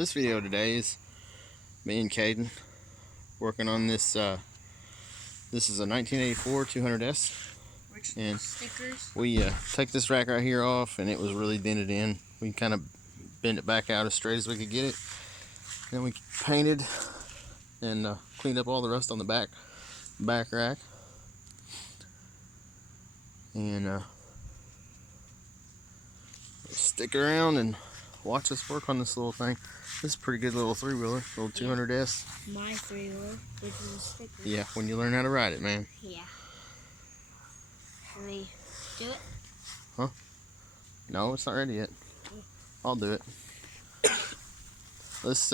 This video today is me and Kaden working on this. This is a 1984 200S, and stickers. We take this rack right here off, and it was really dented in. We kind of bend it back out as straight as we could get it. Then we painted and cleaned up all the rust on the back rack, and stick around and watch us work on this little thing. This is a pretty good little three-wheeler, little 200S. My three-wheeler, which is a sticker. Yeah, when you learn how to ride it, man. Yeah. Can we do it? Huh? No, it's not ready yet. I'll do it. This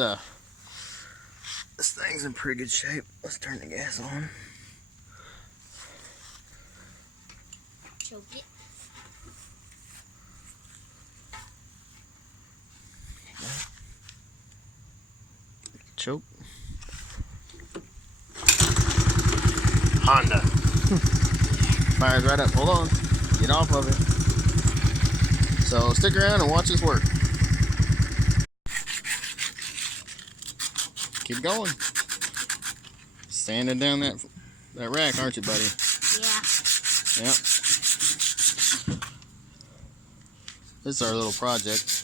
thing's in pretty good shape. Let's turn the gas on. Choke it. Choke. Honda. Fires right up. Hold on. Get off of it. So stick around and watch us work. Keep going. Sanding down that rack, aren't you, buddy? Yeah. Yep. This is our little project.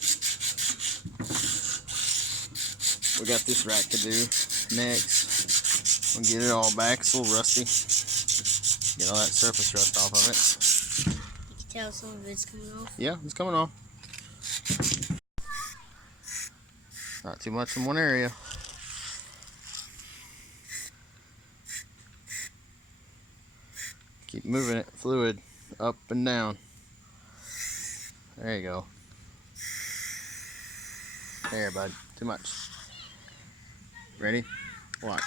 We got this rack to do next. We'll get it all back. It's a little rusty. Get all that surface rust off of it. You can tell some of it's coming off. Yeah, it's coming off. Not too much in one area. Keep moving it, fluid, up and down. There you go. There, bud. Too much. Ready? Watch.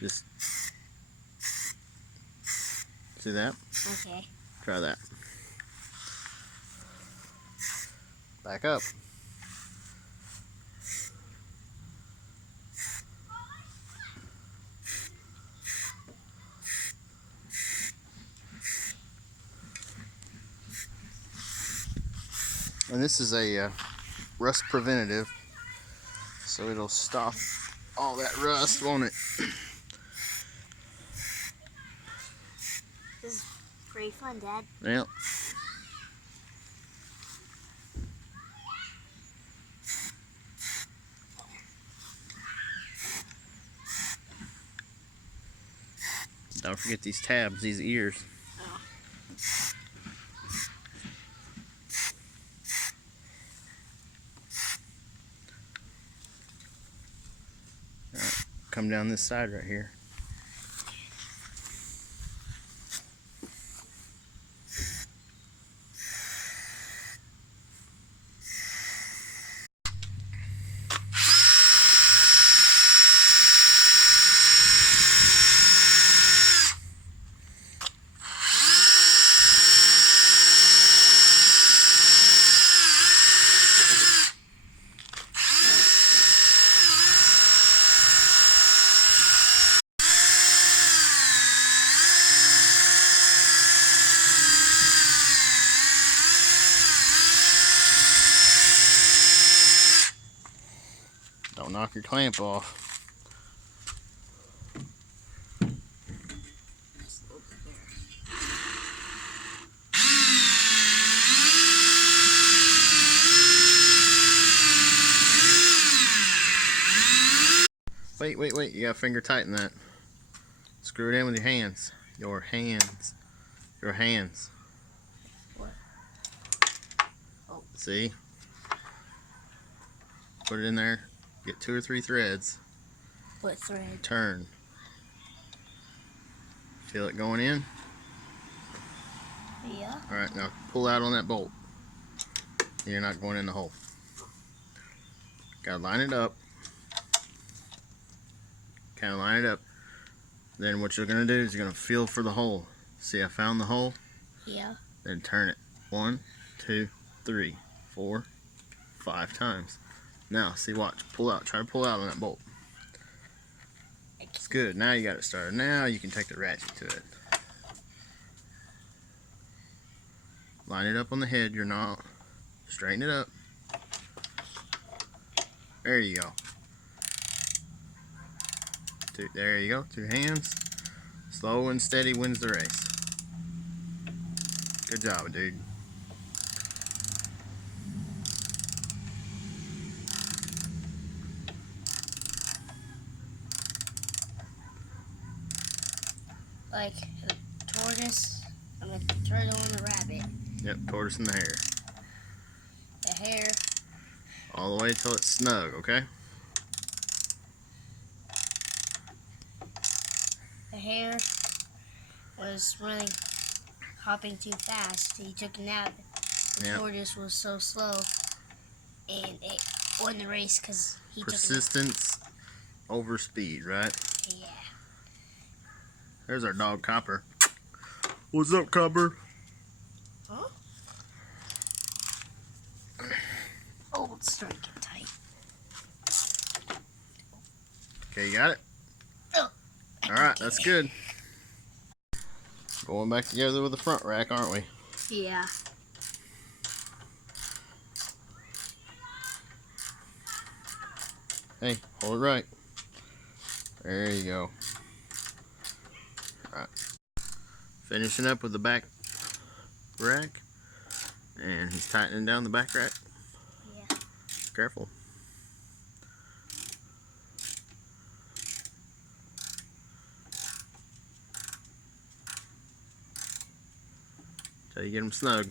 Just see that? Okay. Try that. Back up. And this is a rust preventative, so it'll stop all that rust, won't it? This is pretty fun, Dad. Yep. Don't forget these tabs, these ears. Oh. Alright, come down this side right here. Don't knock your clamp off. Wait, you gotta finger tighten that. Screw it in with your hands. Your hands. What? Oh. See? Put it in there. Get 2 or 3 threads. What thread? Turn. Feel it going in? Yeah. Alright, now pull out on that bolt. You're not going in the hole. Gotta line it up. Kind of line it up. Then what you're gonna do is you're gonna feel for the hole. See, I found the hole? Yeah. Then turn it 1, 2, 3, 4, 5 times. Now, see, watch. Pull out. Try to pull out on that bolt. It's good. Now you got it started. Now you can take the ratchet to it. Line it up on the head. You're not. Straighten it up. There you go. There you go. 2 hands. Slow and steady wins the race. Good job, dude. Like a tortoise, I'm a turtle and a rabbit. Yep, tortoise and the hare. The hare. All the way till it's snug, okay? The hare was running, hopping too fast. He took a nap. The tortoise was so slow, and it won the race because he Persistence over speed, right? Yeah. There's our dog Copper. What's up, Copper? Huh? Oh, it's starting to get tight. Okay, you got it? Oh, Alright, that's good. Going back together with the front rack, aren't we? Yeah. Hey, hold it right. There you go. Alright. Finishing up with the back rack. And he's tightening down the back rack. Yeah. Careful. Till you get him snug.